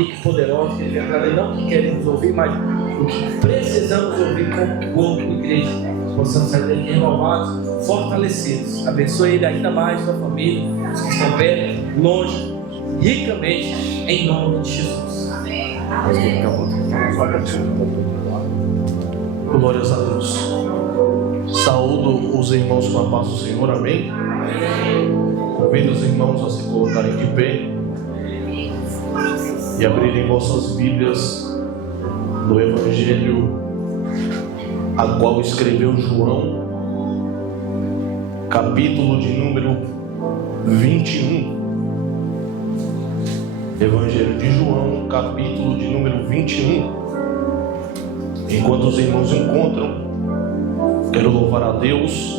rica e poderosa que ele vem através, não que queremos ouvir, mas o que precisamos ouvir como corpo de igreja. Possamos sair daqui renovados, fortalecidos. Abençoe ele ainda mais, sua família, os que estão perto, longe, ricamente, em nome de Jesus. Amém. Glórias a Deus. Saúdo os irmãos com a paz do Senhor, amém? Convido os irmãos a se colocarem de pé e abrirem vossas Bíblias no Evangelho a qual escreveu João, capítulo de número 21. Evangelho de João, capítulo de número 21. Enquanto os irmãos encontram, quero louvar a Deus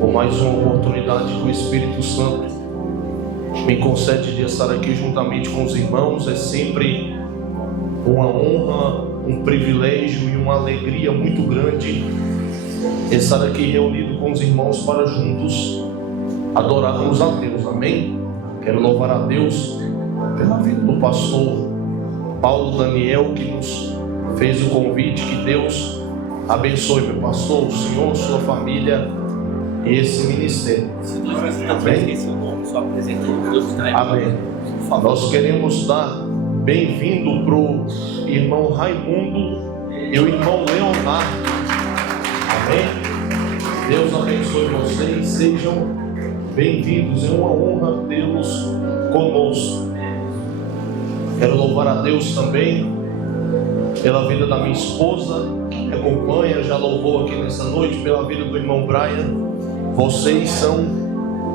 por mais uma oportunidade que o Espírito Santo me concede de estar aqui juntamente com os irmãos. É sempre uma honra, um privilégio e uma alegria muito grande estar aqui reunido com os irmãos para juntos adorarmos a Deus, amém? Quero louvar a Deus pela vida do pastor Paulo Daniel, que nos fez o convite. Que Deus abençoe, meu pastor, o senhor, sua família e esse ministério. Amém? Amém. Nós queremos dar bem-vindo para o irmão Raimundo e o irmão Leonardo. Amém? Deus abençoe vocês, sejam bem-vindos. É uma honra tê-los conosco. Quero louvar a Deus também pela vida da minha esposa, que acompanha, já louvou aqui nessa noite, pela vida do irmão Brian. Vocês são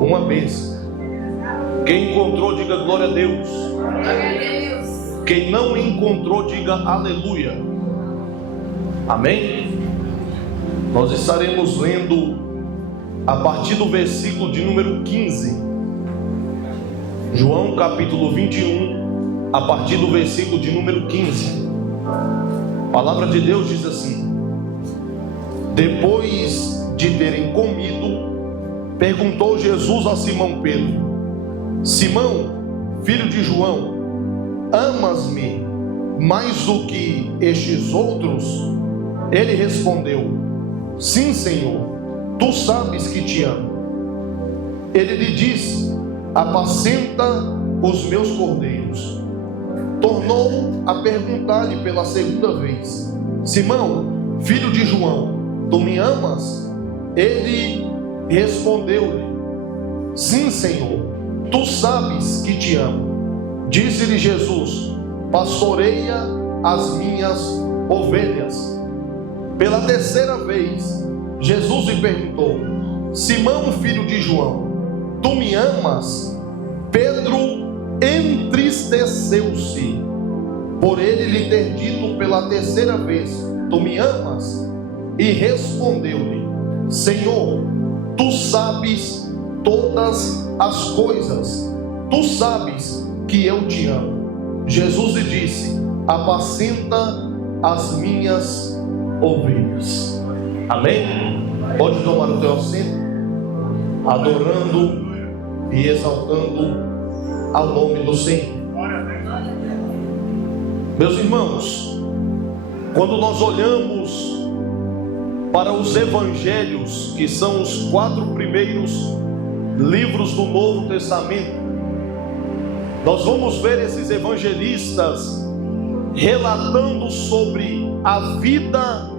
uma bênção. Quem encontrou, diga glória a Deus. Quem não encontrou, diga aleluia. Amém? Nós estaremos lendo a partir do versículo de número 15. João capítulo 21, a partir do versículo de número 15. A palavra de Deus diz assim: depois de terem comido, perguntou Jesus a Simão Pedro: Simão, filho de João, amas-me mais do que estes outros? Ele respondeu: sim, Senhor, tu sabes que te amo. Ele lhe disse: apacenta os meus cordeiros. Tornou a perguntar-lhe pela segunda vez: Simão, filho de João, tu me amas? Ele respondeu-lhe: sim, Senhor, tu sabes que te amo. Disse-lhe Jesus: pastoreia as minhas ovelhas. Pela terceira vez, Jesus lhe perguntou: Simão, filho de João, tu me amas? Pedro entristeceu-se por ele lhe ter dito pela terceira vez: tu me amas? E respondeu-lhe: Senhor, tu sabes todas as coisas, tu sabes que eu te amo. Jesus lhe disse: apacenta as minhas ovelhas. Amém? Pode tomar o teu assento, adorando e exaltando ao nome do Senhor. Meus irmãos, quando nós olhamos para os evangelhos, que são os 4 primeiros livros do Novo Testamento, nós vamos ver esses evangelistas relatando sobre a vida,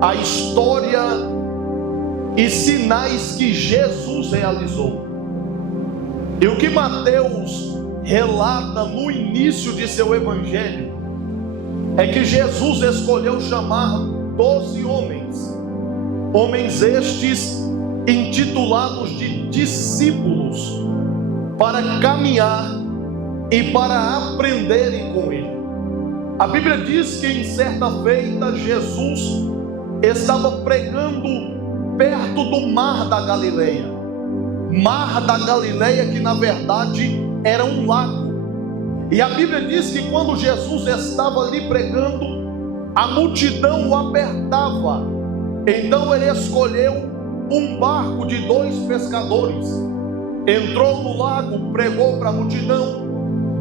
a história e sinais que Jesus realizou. E o que Mateus relata no início de seu evangelho é que Jesus escolheu chamar 12 homens estes intitulados de discípulos, para caminhar e para aprenderem com ele. A Bíblia diz que em certa feita Jesus estava pregando perto do Mar da Galileia. Mar da Galileia, que na verdade era um lago. E a Bíblia diz que quando Jesus estava ali pregando, a multidão o apertava. Então ele escolheu um barco de 2 pescadores, entrou no lago, pregou para a multidão.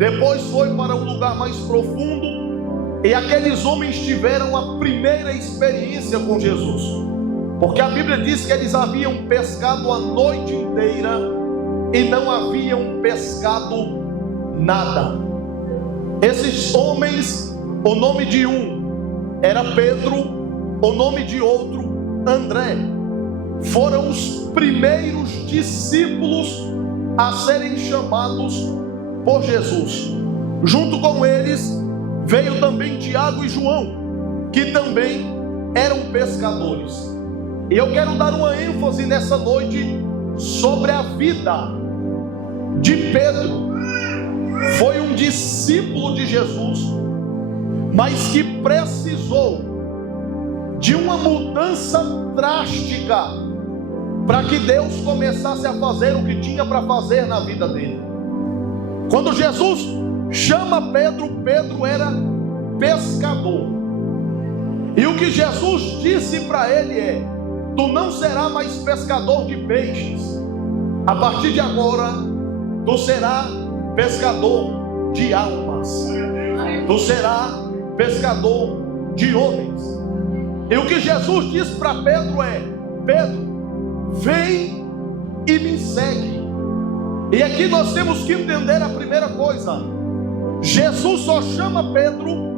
depois foi para um lugar mais profundo, e aqueles homens tiveram a primeira experiência com Jesus, porque a Bíblia diz que eles haviam pescado a noite inteira e não haviam pescado nada. Esses homens, o nome de um era Pedro, o nome de outro André, foram os primeiros discípulos a serem chamados por Jesus. Junto com eles veio também Tiago e João, que também eram pescadores. E eu quero dar uma ênfase nessa noite sobre a vida de Pedro. Foi um discípulo de Jesus, mas que precisou de uma mudança drástica para que Deus começasse a fazer o que tinha para fazer na vida dele. Quando Jesus chama Pedro, Pedro era pescador. E o que Jesus disse para ele é: tu não serás mais pescador de peixes. A partir de agora, tu serás pescador de almas. Tu serás pescador de homens. E o que Jesus disse para Pedro é: Pedro, vem e me segue. E aqui nós temos que entender a primeira coisa: Jesus só chama Pedro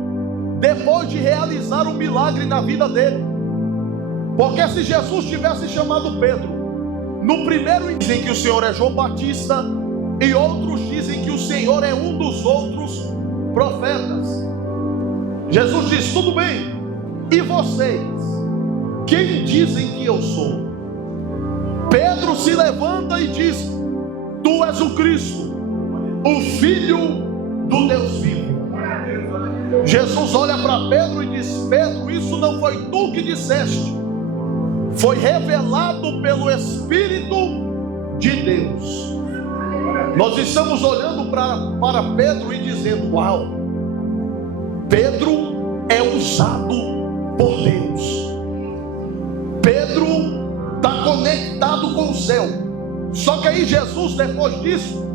depois de realizar um milagre na vida dele. Porque se Jesus tivesse chamado Pedro no primeiro, dizem que o Senhor é João Batista, e outros dizem que o Senhor é um dos outros profetas. Jesus diz: tudo bem, e vocês, quem dizem que eu sou? Pedro se levanta e diz: tu és o Cristo, o Filho do Deus vivo. Jesus olha para Pedro e diz: Pedro, isso não foi tu que disseste, foi revelado pelo Espírito de Deus. Nós estamos olhando para Pedro e dizendo: uau, Pedro é usado por Deus. Pedro está conectado com o céu. Só que aí Jesus, depois disso,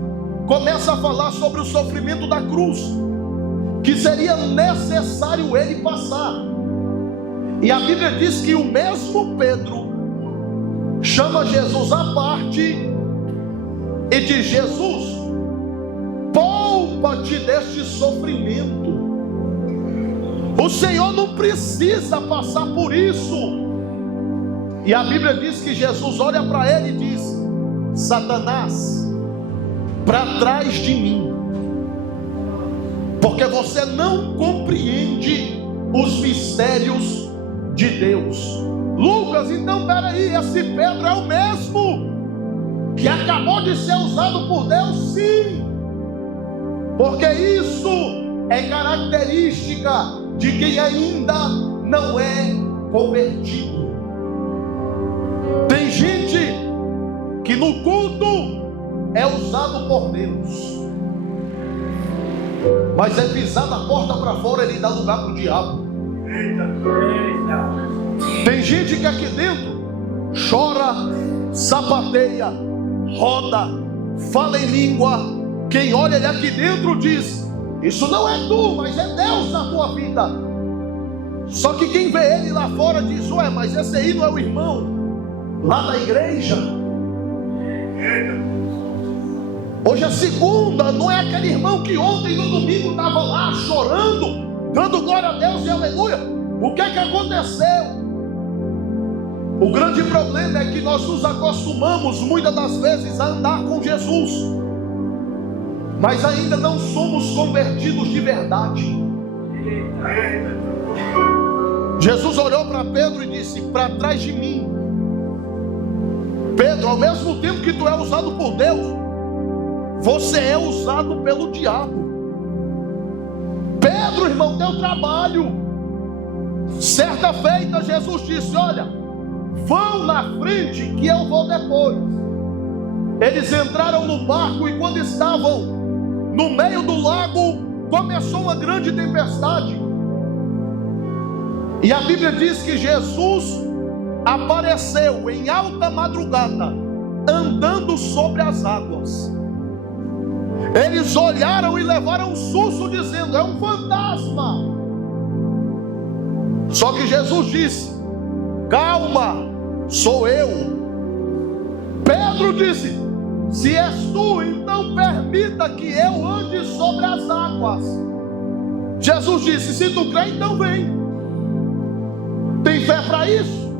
começa a falar sobre o sofrimento da cruz, que seria necessário ele passar. E a Bíblia diz que o mesmo Pedro chama Jesus à parte e diz: Jesus, poupa-te deste sofrimento. O Senhor não precisa passar por isso. E a Bíblia diz que Jesus olha para ele e diz: Satanás, para trás de mim, porque você não compreende os mistérios de Deus. Lucas, então peraí, esse Pedro é o mesmo que acabou de ser usado por Deus? Sim, porque isso é característica de quem ainda não é convertido. Tem gente que no culto é usado por Deus, mas é pisar da porta para fora, ele dá lugar para o diabo. Tem gente que aqui dentro chora, sapateia, roda, fala em língua. Quem olha ele aqui dentro diz: isso não é tu, mas é Deus na tua vida. Só que quem vê ele lá fora diz: ué, mas esse aí não é o irmão lá da igreja? Hoje é segunda, não é aquele irmão que ontem no domingo estava lá chorando, dando glória a Deus e aleluia. O que é que aconteceu? O grande problema é que nós nos acostumamos muitas das vezes a andar com Jesus, mas ainda não somos convertidos de verdade. Jesus olhou para Pedro e disse: para trás de mim. Pedro, ao mesmo tempo que tu é usado por Deus, você é usado pelo diabo. Pedro, irmão, teu trabalho. Certa feita Jesus disse: olha, vão na frente que eu vou depois. Eles entraram no barco e quando estavam no meio do lago, começou uma grande tempestade. E a Bíblia diz que Jesus apareceu em alta madrugada, andando sobre as águas. Eles olharam e levaram um susto, dizendo: é um fantasma. Só que Jesus disse: calma, sou eu. Pedro disse: se és tu, então permita que eu ande sobre as águas. Jesus disse: se tu crê, então vem. Tem fé para isso?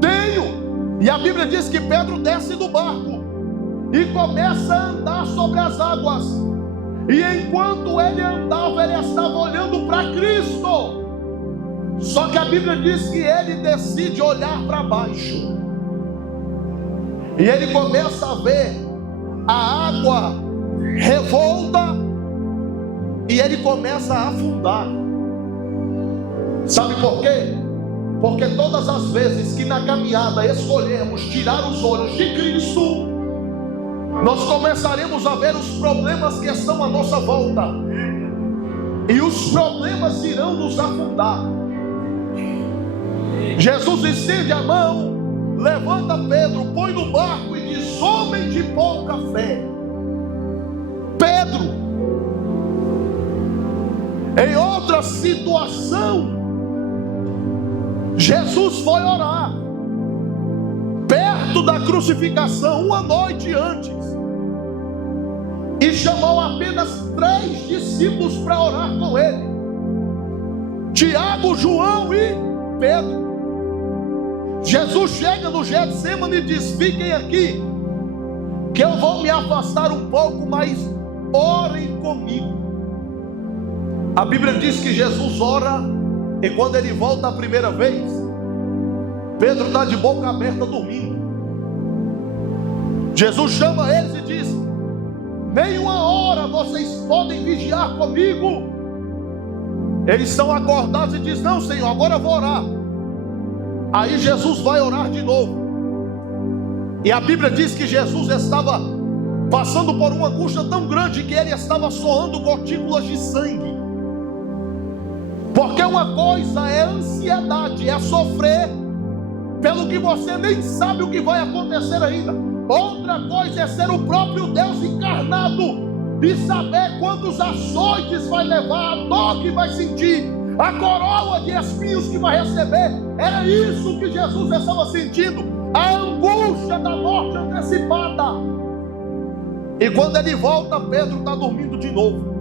Tenho. E a Bíblia diz que Pedro desce do barco e começa a andar sobre as águas. E enquanto ele andava, ele estava olhando para Cristo. Só que a Bíblia diz que ele decide olhar para baixo. E ele começa a ver a água revolta e ele começa a afundar. Sabe por quê? Porque todas as vezes que na caminhada escolhemos tirar os olhos de Cristo, nós começaremos a ver os problemas que estão à nossa volta, e os problemas irão nos afundar. Jesus estende a mão, levanta Pedro, põe no barco e diz: homem de pouca fé. Pedro, em outra situação, Jesus foi orar perto da crucificação, uma noite antes, e chamou apenas 3 discípulos para orar com ele: Tiago, João e Pedro. Jesus chega no Getsemane e diz: fiquem aqui, que eu vou me afastar um pouco, mas orem comigo. A Bíblia diz que Jesus ora, e quando ele volta a primeira vez, Pedro está de boca aberta dormindo. Jesus chama eles e diz: nem uma hora vocês podem vigiar comigo. Eles estão acordados e diz: não, Senhor, agora eu vou orar. Aí Jesus vai orar de novo. E a Bíblia diz que Jesus estava passando por uma angústia tão grande que ele estava suando gotículas de sangue. Porque uma coisa é ansiedade, é sofrer pelo que você nem sabe o que vai acontecer ainda. Outra coisa é ser o próprio Deus encarnado e saber quantos açoites vai levar, a dor que vai sentir, a coroa de espinhos que vai receber. Era isso que Jesus estava sentindo, a angústia da morte antecipada. E quando ele volta, Pedro está dormindo de novo.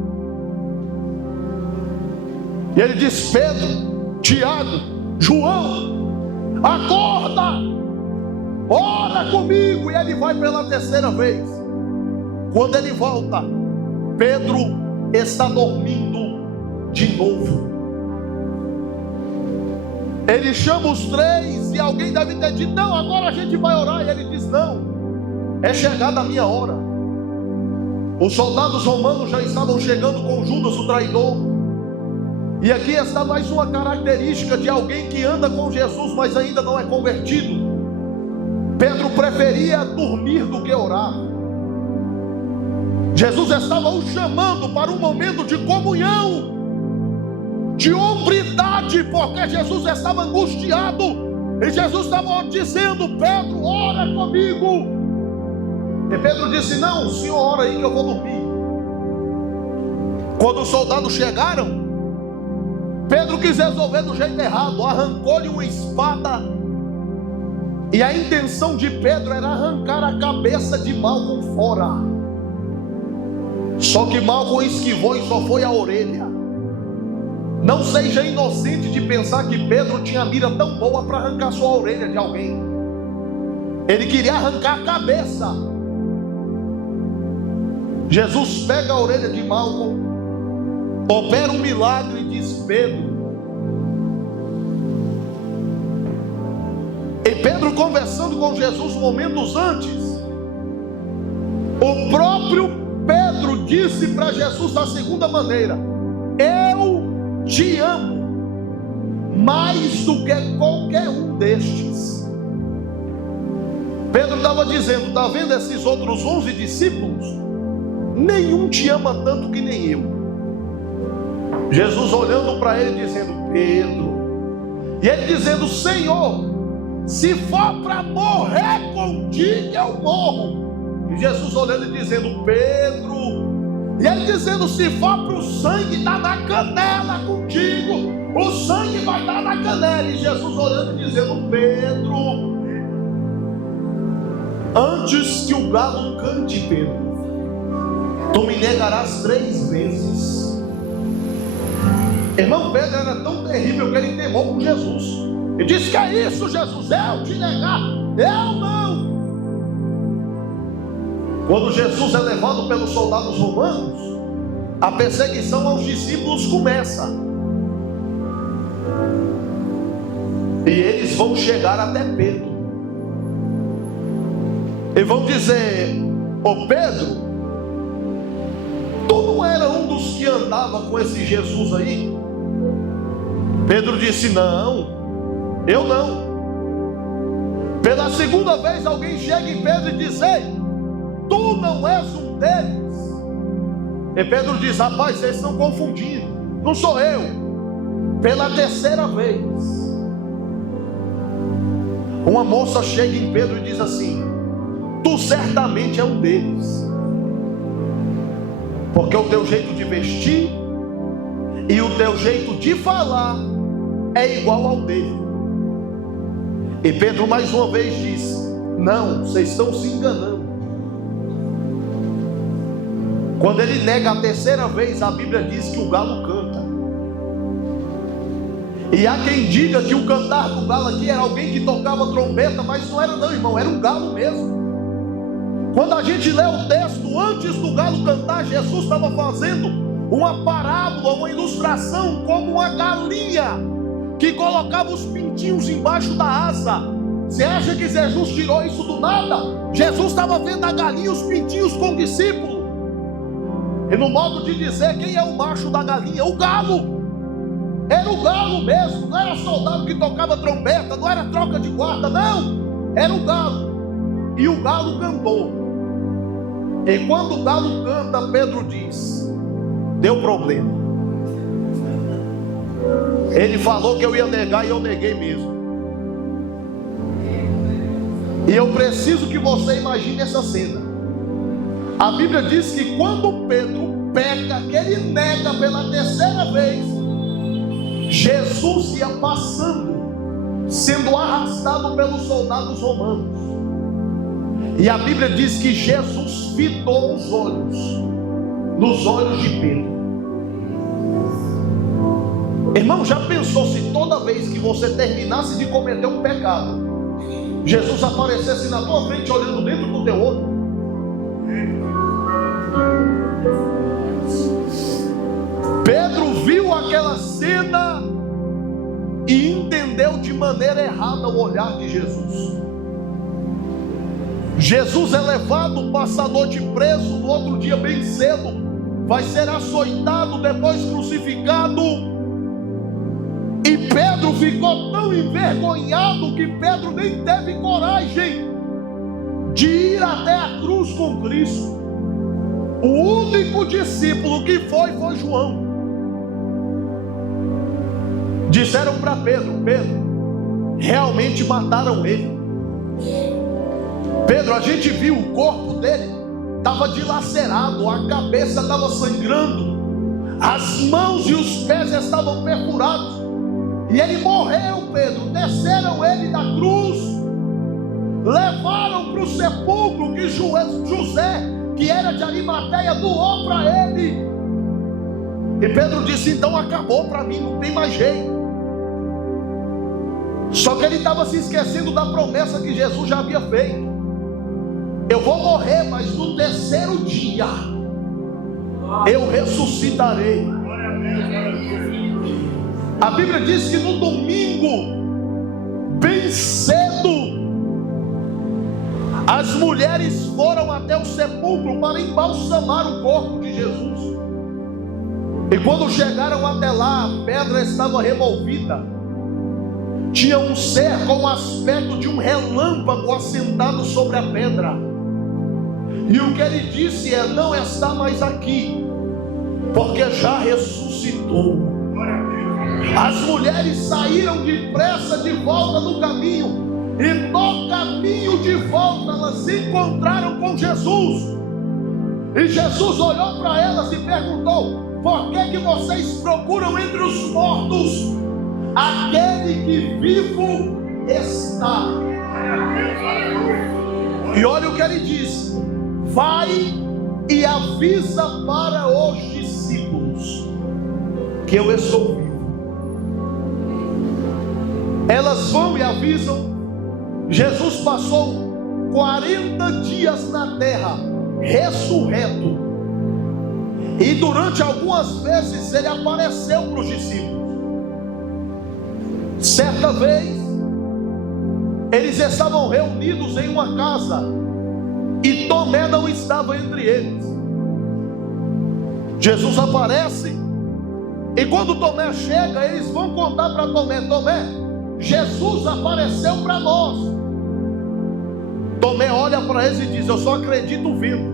E ele diz: Pedro, Tiago, João, acorda, ora comigo. E ele vai pela 3ª vez. Quando ele volta, Pedro está dormindo de novo. Ele chama os 3 e alguém deve ter dito: não, agora a gente vai orar. E ele diz: não, é chegada a minha hora. Os soldados romanos já estavam chegando com Judas, o traidor. E aqui está mais uma característica de alguém que anda com Jesus, mas ainda não é convertido. Pedro preferia dormir do que orar. Jesus estava o chamando para um momento de comunhão, de hombridade, porque Jesus estava angustiado. E Jesus estava dizendo: Pedro, ora comigo. E Pedro disse: não, o senhor ora aí que eu vou dormir. Quando os soldados chegaram, Pedro quis resolver do jeito errado, arrancou-lhe uma espada. E a intenção de Pedro era arrancar a cabeça de Malco fora. Só que Malco esquivou e só foi a orelha. Não seja inocente de pensar que Pedro tinha mira tão boa para arrancar só a orelha de alguém. Ele queria arrancar a cabeça. Jesus pega a orelha de Malco, opera um milagre e diz: Pedro. E Pedro, conversando com Jesus momentos antes, o próprio Pedro disse para Jesus da seguinte maneira: eu te amo mais do que qualquer um destes. Pedro estava dizendo: está vendo esses outros 11 discípulos? Nenhum te ama tanto que nem eu. Jesus olhando para ele dizendo: Pedro. E ele dizendo: Senhor, se for para morrer contigo, eu morro. E Jesus olhando e dizendo: Pedro, E ele dizendo: se for para o sangue, está na canela contigo. O sangue vai estar na canela. E Jesus olhando e dizendo: Pedro, antes que o galo cante, Pedro, tu me negarás 3 vezes. Irmão, Pedro era tão terrível que ele temou com Jesus. Ele disse: que é isso, Jesus? Eu te negar? Eu não. Quando Jesus é levado pelos soldados romanos, a perseguição aos discípulos começa. E eles vão chegar até Pedro e vão dizer: ô Pedro, tu não era um dos que andava com esse Jesus aí? Pedro disse: não, eu não. Pela segunda vez alguém chega em Pedro e diz: ei, tu não és um deles. E Pedro diz: rapaz, vocês estão confundindo, não sou eu. Pela terceira vez, uma moça chega em Pedro e diz assim: tu certamente é um deles, porque o teu jeito de vestir e o teu jeito de falar é igual ao dele. E Pedro mais uma vez diz: não, vocês estão se enganando. Quando ele nega a terceira vez, a Bíblia diz que o galo canta. E há quem diga que o cantar do galo aqui era alguém que tocava trombeta, mas não era não, irmão, era um galo mesmo. Quando a gente lê o texto, antes do galo cantar, Jesus estava fazendo uma parábola, uma ilustração, como uma galinha que colocava os pintinhos embaixo da asa. Você acha que Jesus tirou isso do nada? Jesus estava vendo a galinha e os pintinhos com o discípulo. E no modo de dizer, quem é o macho da galinha? O galo. Era o galo mesmo, não era soldado que tocava trombeta, não era troca de guarda, não. Era o galo. E o galo cantou. E quando o galo canta, Pedro diz: deu problema. Ele falou que eu ia negar e eu neguei mesmo. E eu preciso que você imagine essa cena. A Bíblia diz que quando Pedro peca, que ele nega pela terceira vez, Jesus ia passando, sendo arrastado pelos soldados romanos. E a Bíblia diz que Jesus fitou os olhos nos olhos de Pedro. Irmão, já pensou se toda vez que você terminasse de cometer um pecado, Jesus aparecesse na tua frente olhando dentro do teu olho? Pedro viu aquela cena e entendeu de maneira errada o olhar de Jesus. Jesus é levado, passa a noite preso, no outro dia bem cedo vai ser açoitado, depois crucificado. E Pedro ficou tão envergonhado que Pedro nem teve coragem de ir até a cruz com Cristo. O único discípulo que foi João. Disseram para Pedro: Pedro, realmente mataram ele. Pedro, a gente viu o corpo dele, estava dilacerado, a cabeça estava sangrando, as mãos e os pés estavam perfurados, e ele morreu, Pedro. Desceram ele da cruz, levaram para o sepulcro que José, que era de Arimateia, doou para ele. E Pedro disse: então acabou para mim, não tem mais jeito. Só que ele estava se esquecendo da promessa que Jesus já havia feito: eu vou morrer, mas no terceiro dia eu ressuscitarei. A Bíblia diz que no domingo, bem cedo, as mulheres foram até o sepulcro para embalsamar o corpo de Jesus. E quando chegaram até lá, a pedra estava removida. Tinha um ser com o aspecto de um relâmpago assentado sobre a pedra. E o que ele disse é: não está mais aqui, porque já ressuscitou. As mulheres saíram depressa de volta no caminho, e no caminho de volta elas se encontraram com Jesus. E Jesus olhou para elas e perguntou: por que vocês procuram entre os mortos aquele que vivo está? E olha o que ele diz: vai e avisa para os discípulos que eu estou vivo. Elas vão e avisam. Jesus passou 40 dias na terra, ressurreto. E durante algumas vezes ele apareceu para os discípulos. Certa vez, eles estavam reunidos em uma casa e Tomé não estava entre eles. Jesus aparece e quando Tomé chega, eles vão contar para Tomé: Tomé, Jesus apareceu para nós. Tomé olha para eles e diz: eu só acredito vendo.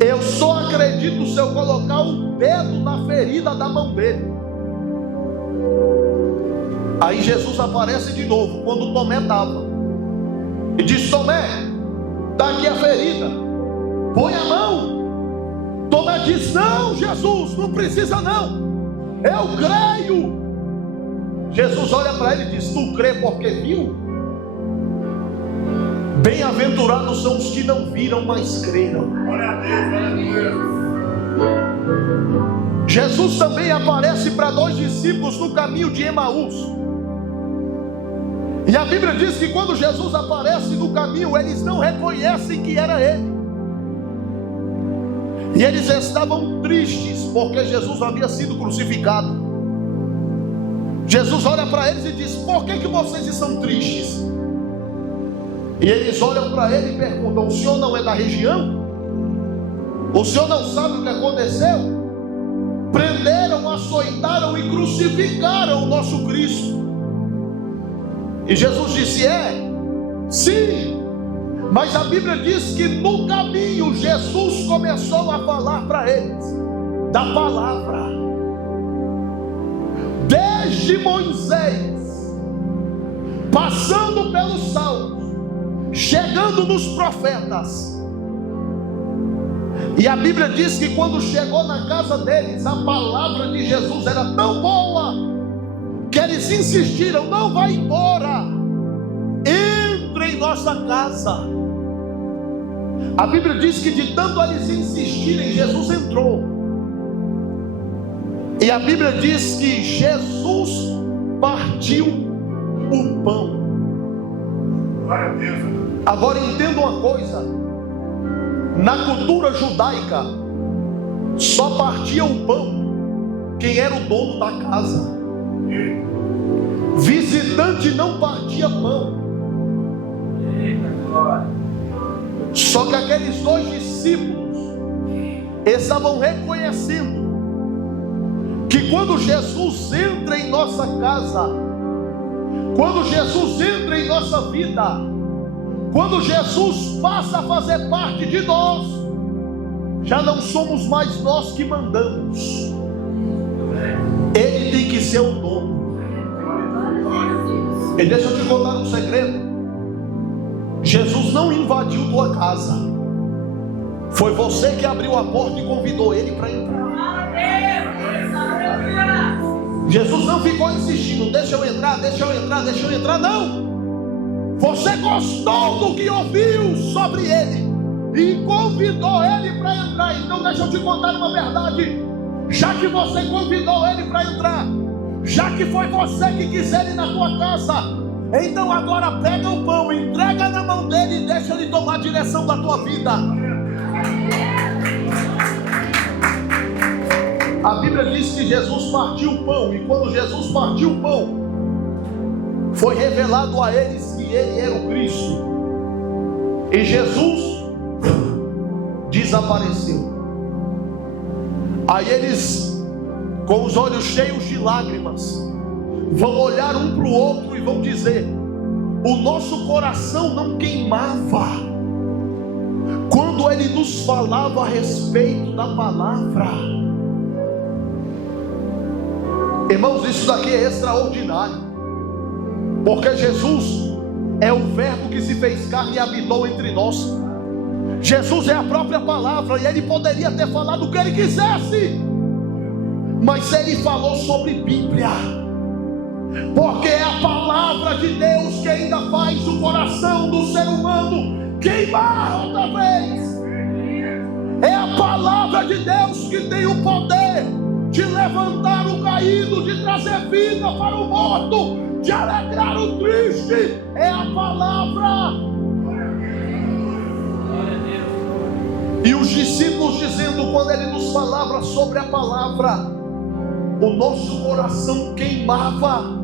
Eu só acredito se eu colocar o dedo na ferida da mão dele. Aí Jesus aparece de novo, quando Tomé estava, e diz: Tomé, está aqui a ferida, põe a mão. Tomé diz: não, Jesus, não precisa não, eu creio. Jesus olha para ele e diz: tu crê porque viu? Bem-aventurados são os que não viram, mas creram. Glória a Deus, glória a Deus. Jesus também aparece para 2 discípulos no caminho de Emaús. E a Bíblia diz que quando Jesus aparece no caminho, eles não reconhecem que era ele. E eles estavam tristes porque Jesus havia sido crucificado. Jesus olha para eles e diz: por que vocês estão tristes? E eles olham para ele e perguntam: o senhor não é da região? O senhor não sabe o que aconteceu? Prenderam, açoitaram e crucificaram o nosso Cristo. E Jesus disse: sim, mas a Bíblia diz que no caminho Jesus começou a falar para eles da palavra. Desde Moisés, passando pelos salmos, chegando nos profetas. E a Bíblia diz que quando chegou na casa deles, a palavra de Jesus era tão boa que eles insistiram: não vai embora, entre em nossa casa. A Bíblia diz que de tanto eles insistirem, Jesus entrou. E a Bíblia diz que Jesus partiu o pão. Glória a Deus. Agora entenda uma coisa: na cultura judaica, só partia o pão quem era o dono da casa. Visitante não partia pão. Só que aqueles 2 discípulos estavam reconhecendo que quando Jesus entra em nossa casa, quando Jesus entra em nossa vida, quando Jesus passa a fazer parte de nós, já não somos mais nós que mandamos. Ele tem que ser o dono. E deixa eu te contar um segredo: Jesus não invadiu tua casa, foi você que abriu a porta e convidou ele para entrar. Jesus não ficou insistindo: deixa eu entrar, deixa eu entrar, deixa eu entrar. Não, você gostou do que ouviu sobre ele e convidou ele para entrar. Então deixa eu te contar uma verdade: já que você convidou ele para entrar, já que foi você que quis ele na tua casa, então agora pega o pão, entrega na mão dele e deixa ele tomar a direção da tua vida. A Bíblia diz que Jesus partiu o pão, e quando Jesus partiu o pão, foi revelado a eles que ele era o Cristo. E Jesus desapareceu. Aí eles, com os olhos cheios de lágrimas, vão olhar um para o outro e vão dizer: o nosso coração não queimava quando ele nos falava a respeito da palavra. Irmãos, isso daqui é extraordinário, porque Jesus é o Verbo que se fez carne e habitou entre nós. Jesus é a própria palavra, e ele poderia ter falado o que ele quisesse, mas ele falou sobre Bíblia, porque é a palavra de Deus que ainda faz o coração do ser humano queimar outra vez. É a palavra de Deus que tem o poder de levantar o caído, de trazer vida para o morto, de alegrar o triste. É a palavra. E os discípulos dizendo, quando ele nos falava sobre a palavra, o nosso coração queimava.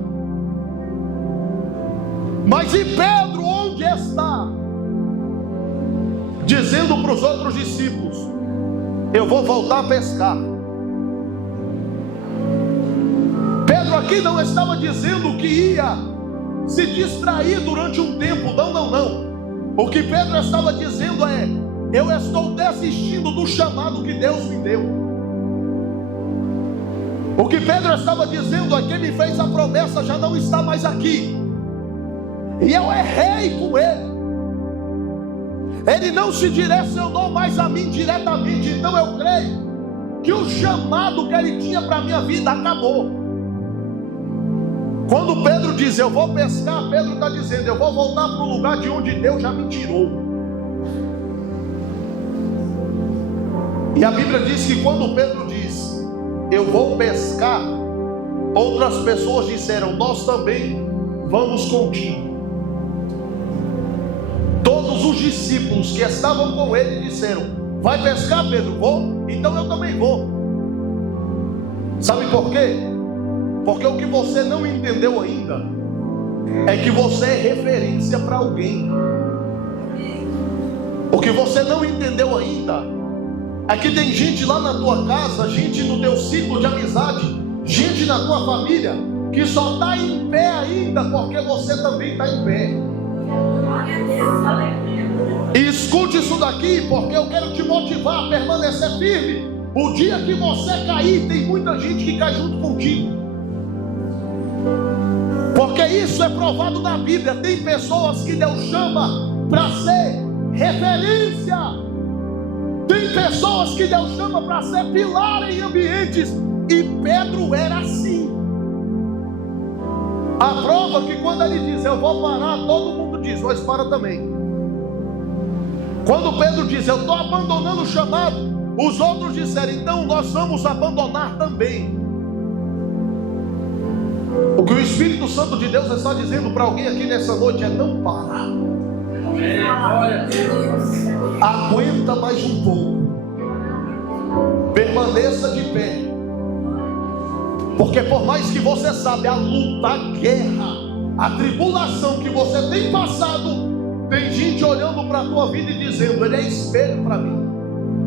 Mas e Pedro, onde está? Dizendo para os outros discípulos: eu vou voltar a pescar. Pedro aqui não estava dizendo que ia se distrair durante um tempo. Não. O que Pedro estava dizendo é: eu estou desistindo do chamado que Deus me deu. O que Pedro estava dizendo é: quem me fez a promessa já não está mais aqui, e eu errei com ele. Ele não se direcionou mais a mim diretamente. Então eu creio que o chamado que ele tinha para a minha vida acabou. Quando Pedro diz eu vou pescar, Pedro está dizendo eu vou voltar para o lugar de onde Deus já me tirou. E a Bíblia diz que quando Pedro diz eu vou pescar, outras pessoas disseram nós também vamos contigo. Todos os discípulos que estavam com ele disseram: vai pescar, Pedro? Vou? Então eu também vou. Sabe por quê? Porque o que você não entendeu ainda é que você é referência para alguém. O que você não entendeu ainda é que tem gente lá na tua casa, gente no teu ciclo de amizade, gente na tua família que só está em pé ainda porque você também está em pé. E escute isso daqui, porque eu quero te motivar a permanecer firme. O dia que você cair, tem muita gente que cai junto contigo, porque isso é provado na Bíblia. Tem pessoas que Deus chama para ser referência, tem pessoas que Deus chama para ser pilar em ambientes, e Pedro era assim. A prova que quando ele diz eu vou parar, todo mundo diz mas para também. Quando Pedro diz eu estou abandonando o chamado, os outros disseram então nós vamos abandonar também. O que o Espírito Santo de Deus está dizendo para alguém aqui nessa noite é: não para, aguenta mais um pouco, permaneça de pé, porque por mais que você sabe a luta, a guerra, a tribulação que você tem passado, tem gente olhando para a tua vida e dizendo: ele é espelho para mim,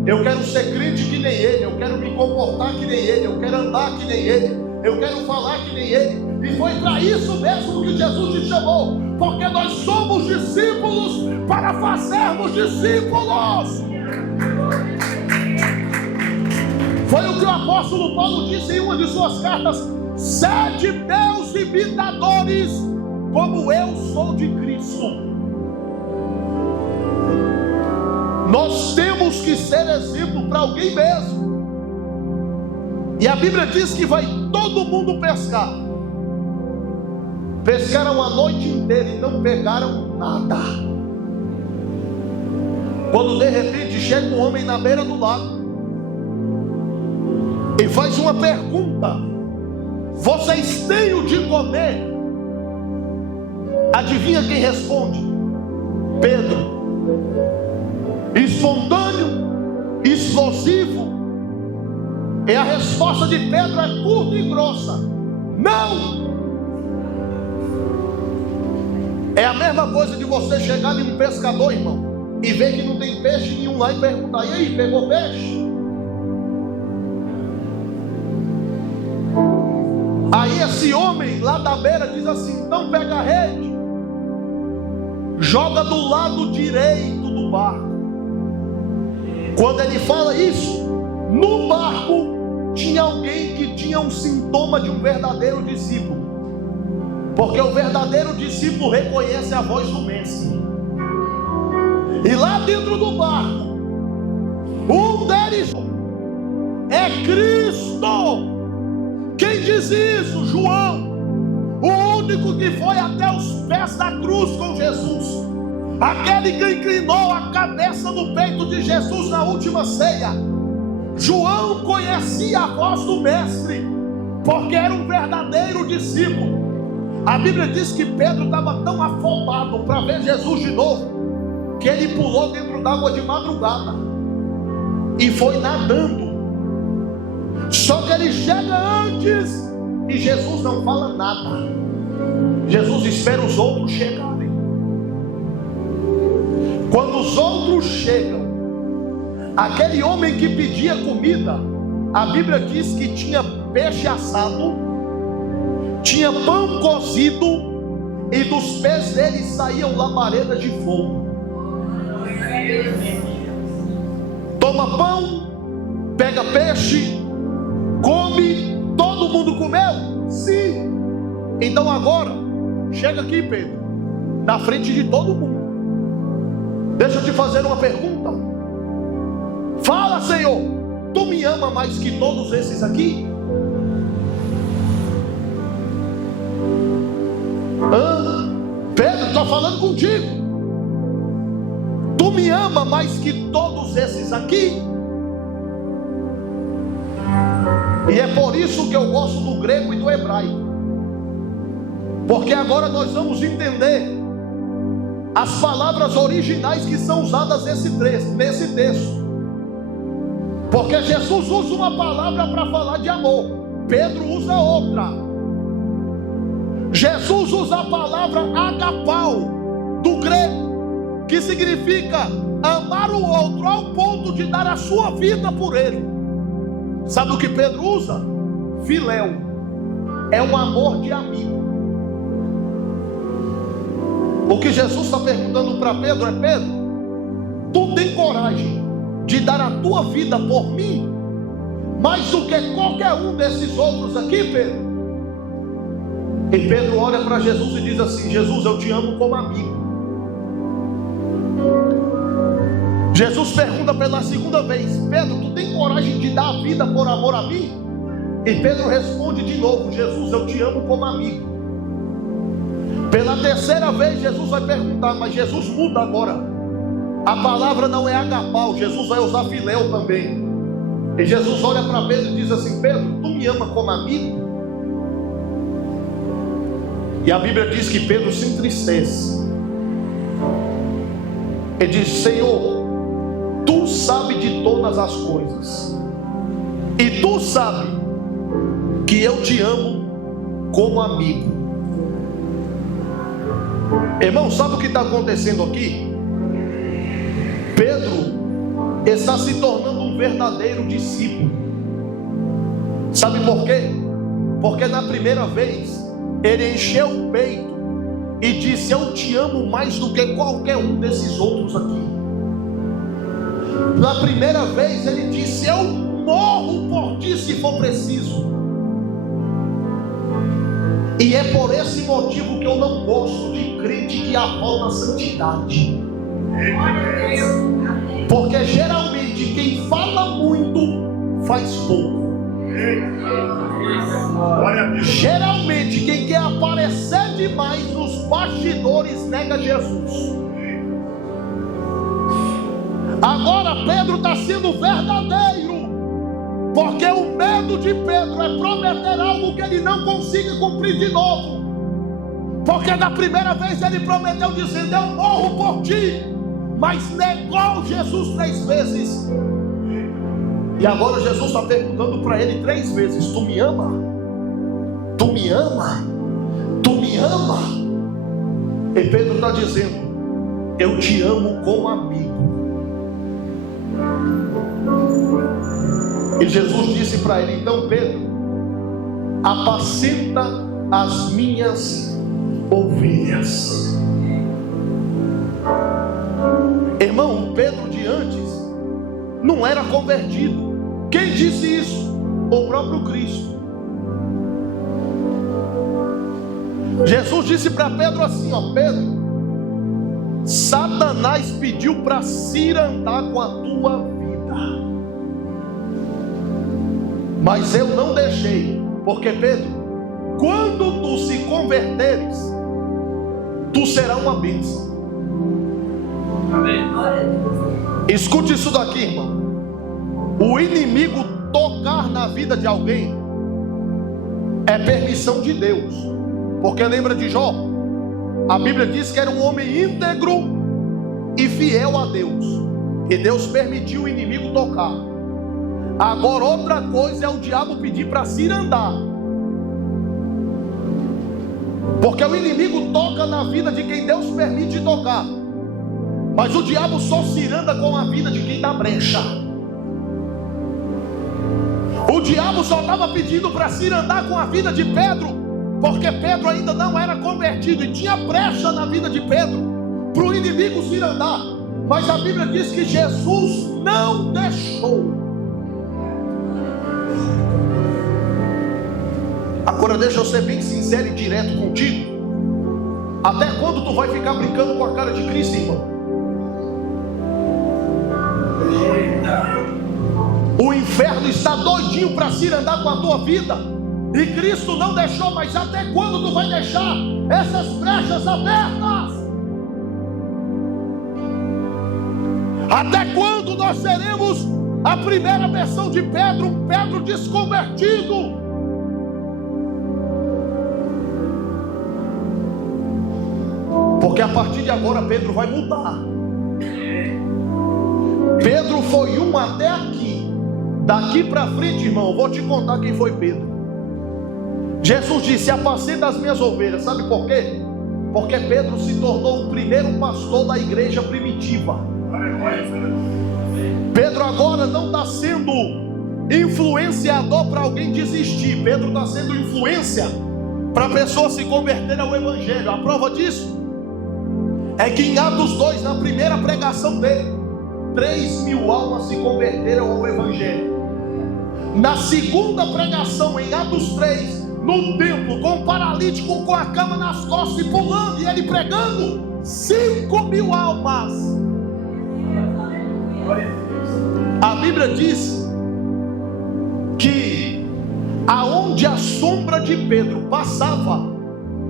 eu quero ser crente que nem ele, eu quero me comportar que nem ele, eu quero andar que nem ele, eu quero falar que nem ele. E foi para isso mesmo que Jesus te chamou, porque nós somos discípulos para fazermos discípulos. Foi o que o apóstolo Paulo disse em uma de suas cartas: sede meus imitadores, como eu sou de Cristo. Nós temos que ser exemplo para alguém mesmo. E a Bíblia diz que vai todo mundo pescar. Pescaram a noite inteira e não pegaram nada. Quando de repente chega um homem na beira do lago e faz uma pergunta: vocês têm o de comer? Adivinha quem responde? Pedro. Espontâneo, explosivo. E a resposta de Pedro é curta e grossa: não. É a mesma coisa de você chegar em um pescador, irmão, e ver que não tem peixe nenhum lá e perguntar: e aí, pegou peixe? Aí esse homem lá da beira diz assim: então pega a rede, joga do lado direito do barco. Quando ele fala isso, no barco tinha alguém que tinha um sintoma de um verdadeiro discípulo, porque o verdadeiro discípulo reconhece a voz do mestre. E lá dentro do barco, um deles é Cristo. Quem diz isso? João, o único que foi até os pés da cruz com Jesus, aquele que inclinou a cabeça no peito de Jesus na última ceia. João conhecia a voz do Mestre, porque era um verdadeiro discípulo. A Bíblia diz que Pedro estava tão afobado para ver Jesus de novo, que ele pulou dentro d'água de madrugada e foi nadando. Só que ele chega antes e Jesus não fala nada. Jesus espera os outros chegarem. Quando os outros chegam, aquele homem que pedia comida, a Bíblia diz que tinha peixe assado, tinha pão cozido, e dos pés dele saíam labaredas de fogo. Toma pão, pega peixe, come. Todo mundo comeu? Sim. Então agora, chega aqui, Pedro, na frente de todo mundo. Deixa eu te fazer uma pergunta. Fala, Senhor, tu me ama mais que todos esses aqui? Pedro, estou falando contigo. Tu me ama mais que todos esses aqui? E é por isso que eu gosto do grego e do hebraico, porque agora nós vamos entender as palavras originais que são usadas nesse texto. Porque Jesus usa uma palavra para falar de amor, Pedro usa outra. Jesus usa a palavra agapau, do grego, que significa amar o outro ao ponto de dar a sua vida por ele. Sabe o que Pedro usa? Filéu. É um amor de amigo. O que Jesus está perguntando para Pedro é: Pedro, tu tem coragem de dar a tua vida por mim mais do que qualquer um desses outros aqui, Pedro? E Pedro olha para Jesus e diz assim: Jesus, eu te amo como amigo. Jesus pergunta pela segunda vez: Pedro, tu tem coragem de dar a vida por amor a mim? E Pedro responde de novo: Jesus, eu te amo como amigo. Pela terceira vez Jesus vai perguntar, mas Jesus muda agora. A palavra não é agapau, Jesus vai usar filéu também. E Jesus olha para Pedro e diz assim: Pedro, tu me ama como amigo? E a Bíblia diz que Pedro se entristece. Ele diz: Senhor, tu sabes de todas as coisas, e tu sabes que eu te amo como amigo. Irmão, sabe o que está acontecendo aqui? Pedro está se tornando um verdadeiro discípulo. Sabe por quê? Porque na primeira vez ele encheu o peito e disse: eu te amo mais do que qualquer um desses outros aqui. Na primeira vez ele disse: eu morro por ti se for preciso. E é por esse motivo que eu não gosto de crente que arrola a santidade. Porque geralmente quem fala muito faz pouco. Geralmente quem quer aparecer demais nos bastidores nega Jesus. Agora Pedro está sendo verdadeiro, porque o medo de Pedro é prometer algo que ele não consiga cumprir de novo. Porque da primeira vez ele prometeu dizendo: eu morro por ti, mas negou Jesus 3 vezes. E agora Jesus está perguntando para ele 3 vezes: tu me ama? Tu me ama? Tu me ama? E Pedro está dizendo: eu te amo como amigo. E Jesus disse para ele: então Pedro, apacenta as minhas ovelhas. Irmão, Pedro de antes não era convertido. Quem disse isso? O próprio Cristo. Jesus disse para Pedro assim: ó, Pedro, Satanás pediu para cirandar com a tua vida, mas eu não deixei, porque Pedro, quando tu se converteres, tu serás uma bênção. Amém. Escute isso daqui, irmão. O inimigo tocar na vida de alguém é permissão de Deus, porque lembra de Jó? A Bíblia diz que era um homem íntegro e fiel a Deus, e Deus permitiu o inimigo tocar. Agora outra coisa é o diabo pedir para cirandar, porque o inimigo toca na vida de quem Deus permite tocar, mas o diabo só ciranda com a vida de quem dá brecha. O diabo só estava pedindo para cirandar com a vida de Pedro, porque Pedro ainda não era convertido e tinha brecha na vida de Pedro para o inimigo cirandar. Mas a Bíblia diz que Jesus não deixou. Agora deixa eu ser bem sincero e direto contigo. Até quando tu vai ficar brincando com a cara de Cristo, irmão? O inferno está doidinho para cirandar com a tua vida, e Cristo não deixou. Mas até quando tu vai deixar essas brechas abertas? Até quando nós seremos a primeira versão de Pedro, um Pedro desconvertido? Porque a partir de agora Pedro vai mudar. Pedro foi um até aqui. Daqui para frente, irmão, vou te contar quem foi Pedro. Jesus disse: apacenta as minhas ovelhas. Sabe por quê? Porque Pedro se tornou o primeiro pastor da igreja primitiva. Pedro agora não está sendo influenciador para alguém desistir. Pedro está sendo influência para a pessoa se converter ao evangelho. A prova disso é que em Atos 2, na primeira pregação dele, 3.000 almas se converteram ao evangelho. Na segunda pregação, em Atos 3, no templo, com o paralítico com a cama nas costas e pulando, e ele pregando, 5.000 almas. A Bíblia diz que aonde a sombra de Pedro passava,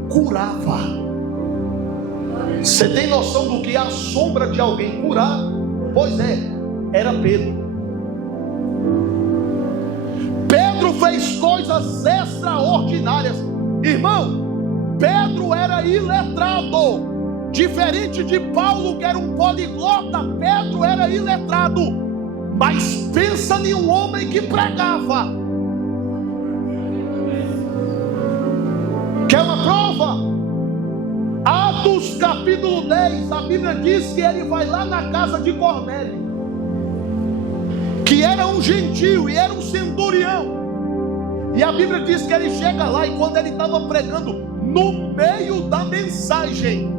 curava. Você tem noção do que é a sombra de alguém curar? Pois é, era Pedro. Pedro fez coisas extraordinárias. Irmão, Pedro era iletrado. Diferente de Paulo, que era um poliglota, Pedro era iletrado. Mas pensa em um homem que pregava. Quer uma prova? Atos capítulo 10, a Bíblia diz que ele vai lá na casa de Cornélio, que era um gentio e era um centurião. E a Bíblia diz que ele chega lá, e quando ele estava pregando, no meio da mensagem,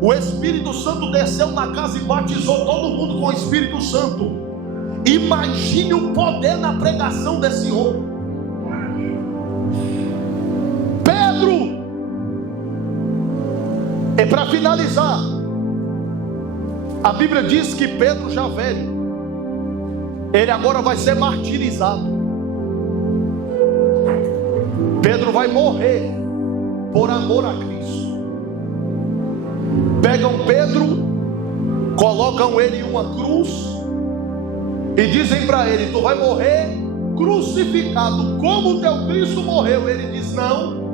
o Espírito Santo desceu na casa e batizou todo mundo com o Espírito Santo. Imagine o poder na pregação desse homem. Pedro. E para finalizar, a Bíblia diz que Pedro, já velho, ele agora vai ser martirizado. Pedro vai morrer por amor a Cristo. Pegam Pedro, colocam ele em uma cruz e dizem para ele: tu vai morrer crucificado como o teu Cristo morreu. Ele diz: não,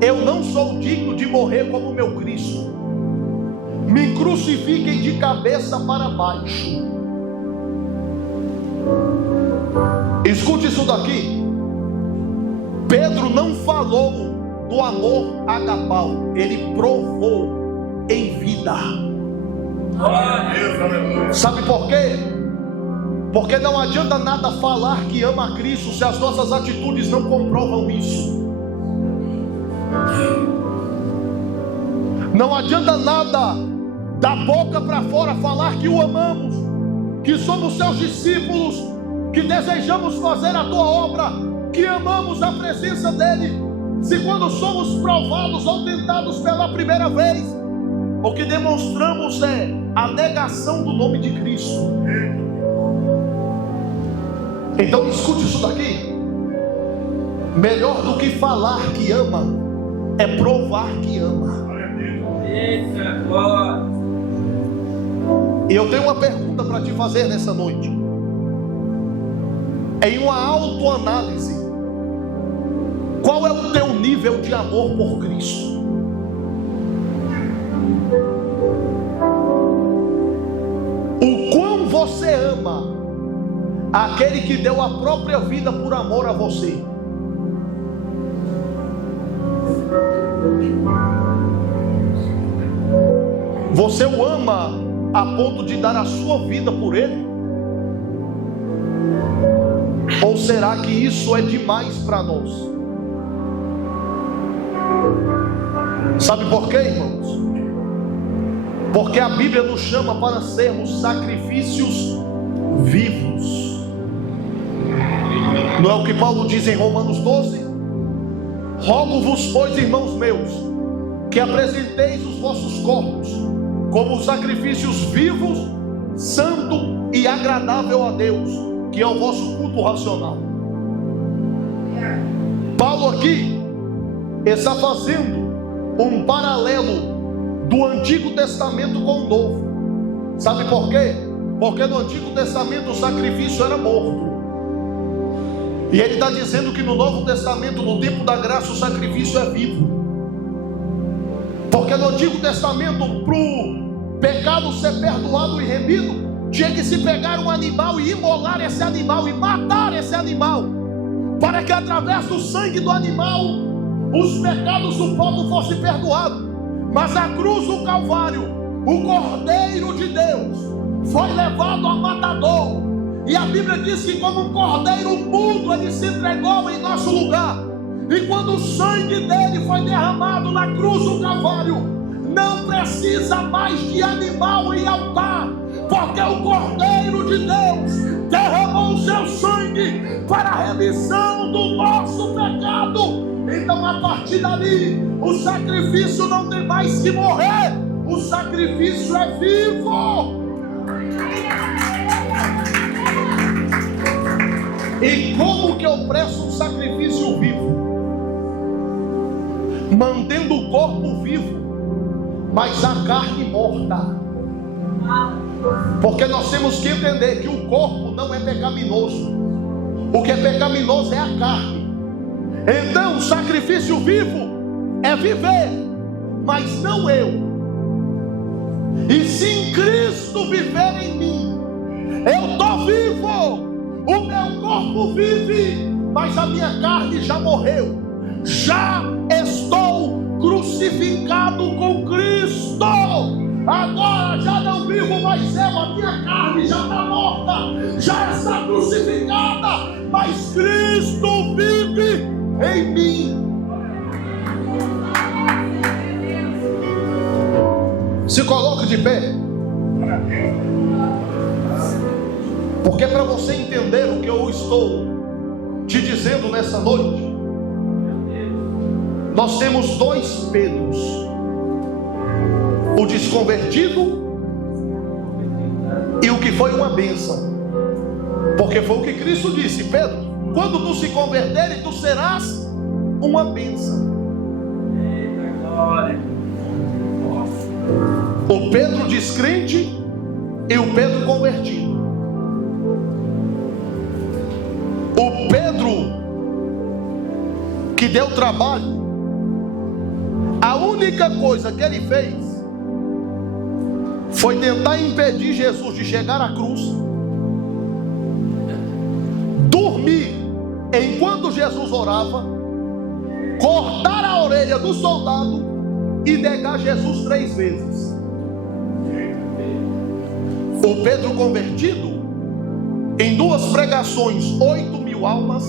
eu não sou digno de morrer como o meu Cristo. Me crucifiquem de cabeça para baixo. Escute isso daqui. Pedro não falou do amor agapau, ele provou em vida. Sabe por quê? Porque não adianta nada falar que ama a Cristo se as nossas atitudes não comprovam isso. Não adianta nada da boca para fora falar que o amamos, que somos seus discípulos, que desejamos fazer a tua obra, que amamos a presença dele, se quando somos provados ou tentados pela primeira vez, o que demonstramos é a negação do nome de Cristo. Então escute isso daqui. Melhor do que falar que ama é provar que ama. E eu tenho uma pergunta para te fazer nessa noite. Em uma autoanálise, qual é o teu nível de amor por Cristo? O quão você ama aquele que deu a própria vida por amor a você? Você o ama a ponto de dar a sua vida por ele? Ou será que isso é demais para nós? Sabe por quê, irmãos? Porque a Bíblia nos chama para sermos sacrifícios vivos. Não é o que Paulo diz em Romanos 12? Rogo-vos, pois, irmãos meus, que apresenteis os vossos corpos como sacrifícios vivos, santo e agradável a Deus, que é o vosso culto racional. Paulo aqui está fazendo um paralelo do Antigo Testamento com o Novo. Sabe por quê? Porque no Antigo Testamento o sacrifício era morto. E ele está dizendo que no Novo Testamento, no tempo da graça, o sacrifício é vivo. Porque no Antigo Testamento, para o pecado ser perdoado e remido, tinha que se pegar um animal e imolar esse animal e matar esse animal, para que através do sangue do animal os pecados do povo fossem perdoados. Mas a cruz do Calvário, o Cordeiro de Deus foi levado a matador, e a Bíblia diz que como um cordeiro mudo ele se entregou em nosso lugar. E quando o sangue dele foi derramado na cruz do Calvário, não precisa mais de animal em altar, porque o Cordeiro de Deus derramou o seu sangue para a remissão do nosso pecado. Então a partir dali, o sacrifício não tem mais que morrer, o sacrifício é vivo. E como que eu presto um sacrifício vivo? Mantendo o corpo vivo, mas a carne morta. Porque nós temos que entender que o corpo não é pecaminoso. O que é pecaminoso é a carne. Então o sacrifício vivo é viver, mas não eu. E se Cristo viver em mim, eu estou vivo. O meu corpo vive, mas a minha carne já morreu. Já estou crucificado com Cristo. Agora já não vivo mais eu, a minha carne já está morta, já está crucificada, mas Cristo vive em mim. Se coloque de pé. Porque para você entender o que eu estou te dizendo nessa noite, nós temos dois Pedros: o desconvertido e o que foi uma bênção. Porque foi o que Cristo disse: Pedro, quando tu se converteres, tu serás uma bênção. O Pedro descrente e o Pedro convertido. O Pedro que deu trabalho, a única coisa que ele fez foi tentar impedir Jesus de chegar à cruz, dormir enquanto Jesus orava, cortar a orelha do soldado e negar Jesus 3 vezes. O Pedro convertido, em 2 pregações, 8.000 almas,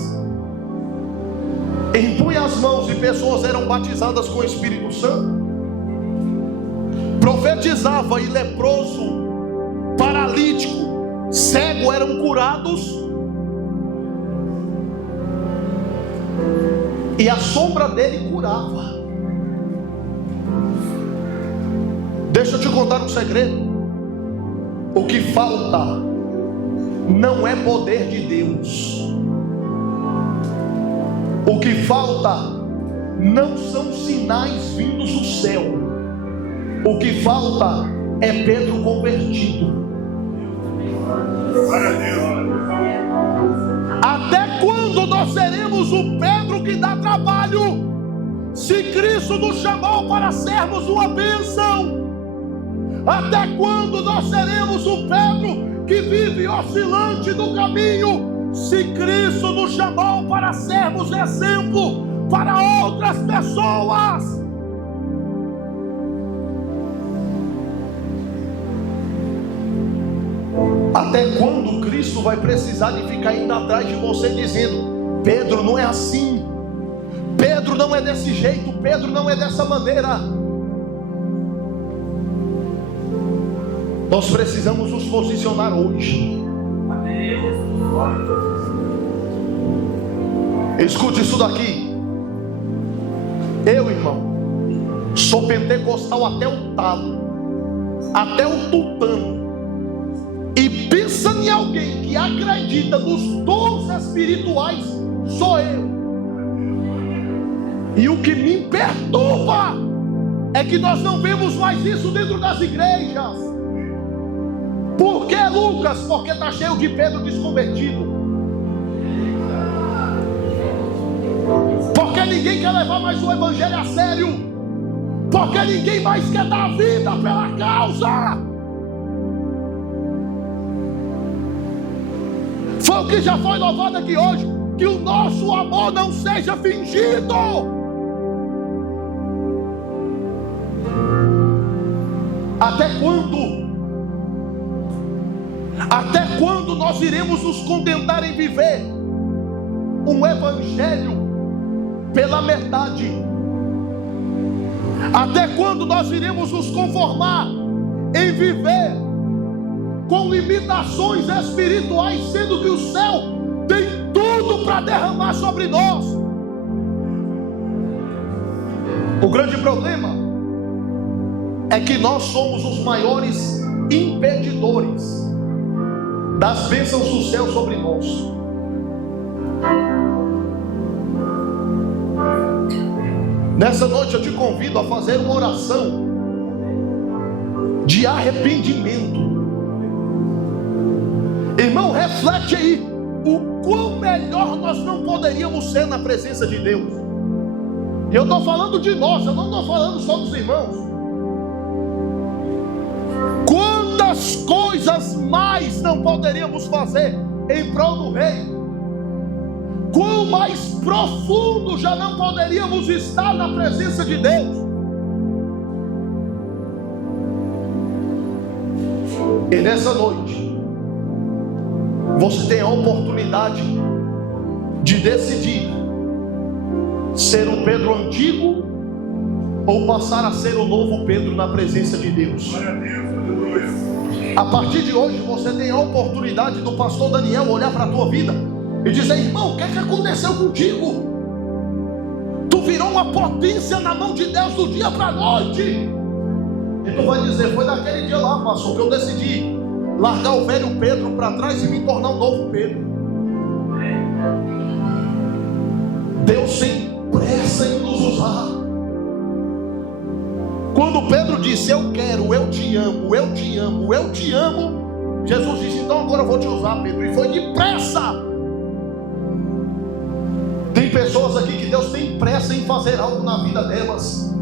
impunha as mãos e pessoas eram batizadas com o Espírito Santo, profetizava e leproso, paralítico, cego eram curados, e a sombra dele curava. Deixa eu te contar um segredo. O que falta não é poder de Deus. O que falta não são sinais vindos do céu. O que falta é Pedro convertido. Até quando nós seremos o Pedro que dá trabalho? Se Cristo nos chamou para sermos uma bênção, até quando nós seremos o Pedro que vive oscilante no caminho? Se Cristo nos chamou para sermos exemplo para outras pessoas. Até quando Cristo vai precisar de ficar indo atrás de você dizendo: Pedro, não é assim, Pedro, não é desse jeito, Pedro, não é dessa maneira. Nós precisamos nos posicionar hoje. Escute isso daqui. Eu, irmão, sou pentecostal até o talo, até o tutano. E pensa em alguém que acredita nos dons espirituais, sou eu. E o que me perturba é que nós não vemos mais isso dentro das igrejas. Por que, Lucas? Porque está cheio de Pedro desconvertido. Porque ninguém quer levar mais o evangelho a sério. Porque ninguém mais quer dar vida pela causa. Foi o que já foi louvado aqui hoje. Que o nosso amor não seja fingido. Até quando? Até quando nós iremos nos contentar em viver um evangelho pela metade? Até quando nós iremos nos conformar em viver com limitações espirituais, sendo que o céu tem tudo para derramar sobre nós? O grande problema é que nós somos os maiores impedidores das bênçãos do céu sobre nós. Nessa noite eu te convido a fazer uma oração de arrependimento. Irmão, reflete aí o quão melhor nós não poderíamos ser na presença de Deus. E eu estou falando de nós, eu não estou falando só dos irmãos. Quantas coisas mais não poderíamos fazer em prol do Rei? Quão mais profundo já não poderíamos estar na presença de Deus? E nessa noite você tem a oportunidade de decidir ser um Pedro antigo ou passar a ser o novo Pedro na presença de Deus. A partir de hoje você tem a oportunidade do pastor Daniel olhar para a tua vida e dizer: irmão, o que é que aconteceu contigo? Tu virou uma potência na mão de Deus do dia para a noite. E tu vai dizer: foi naquele dia lá, pastor, que eu decidi largar o velho Pedro para trás e me tornar um novo Pedro. Deus tem pressa em nos usar. Quando Pedro disse: eu quero, eu te amo, eu te amo, eu te amo, Jesus disse: então agora eu vou te usar, Pedro. E foi depressa. Tem pessoas aqui que Deus tem pressa em fazer algo na vida delas,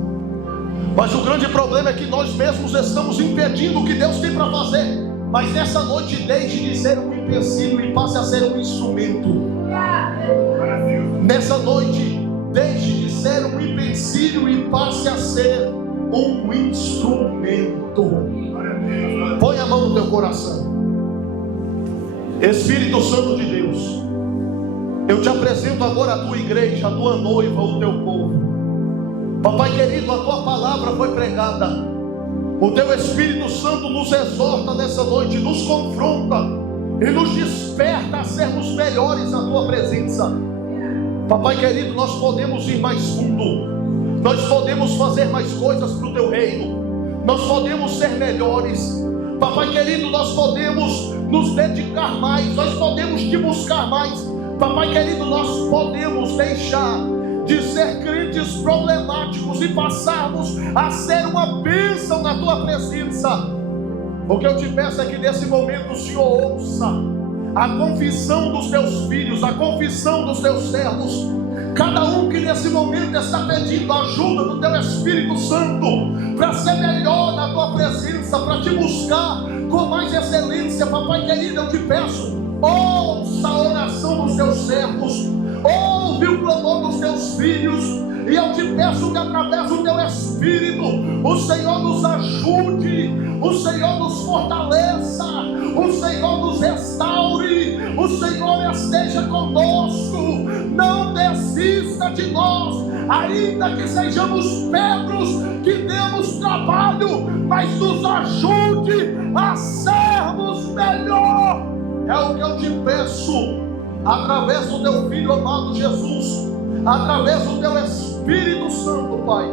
mas o grande problema é que nós mesmos estamos impedindo o que Deus tem para fazer. Mas nessa noite deixe de ser um empecilho e passe a ser um instrumento. Nessa noite deixe de ser um empecilho e passe a ser um instrumento. Põe a mão no teu coração. Espírito Santo de Deus, eu te apresento agora a tua igreja, a tua noiva, o teu povo. Papai querido, a tua palavra foi pregada. O teu Espírito Santo nos exorta nessa noite, nos confronta e nos desperta a sermos melhores na tua presença. Papai querido, nós podemos ir mais fundo, nós podemos fazer mais coisas para o teu reino, nós podemos ser melhores. Papai querido, nós podemos nos dedicar mais, nós podemos te buscar mais. Papai querido, nós podemos deixar de ser crentes problemáticos e passarmos a ser uma bênção na tua presença. O que eu te peço é que nesse momento o Senhor ouça a confissão dos teus filhos, a confissão dos teus servos. Cada um que nesse momento está pedindo a ajuda do teu Espírito Santo para ser melhor na tua presença, para te buscar com mais excelência. Papai querido, eu te peço, ouça a oração dos teus servos, ouve o clamor dos teus filhos, e eu te peço que através do teu Espírito o Senhor nos ajude, o Senhor nos fortaleça, o Senhor nos restaure, o Senhor esteja conosco, não desista de nós, ainda que sejamos Pedros, que demos trabalho, mas nos ajude a sermos melhor. É o que eu te peço, através do teu Filho amado Jesus, através do teu Espírito Santo, Pai,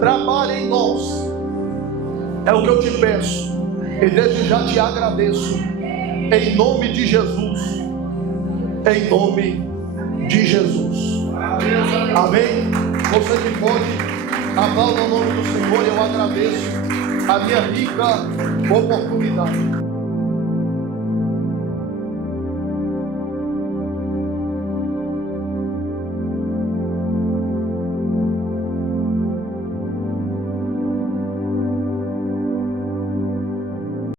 trabalhe em nós. É o que eu te peço, e desde já te agradeço, em nome de Jesus, em nome de Jesus. Amém? Você que pode, aplauda o nome do Senhor, eu agradeço a minha rica oportunidade.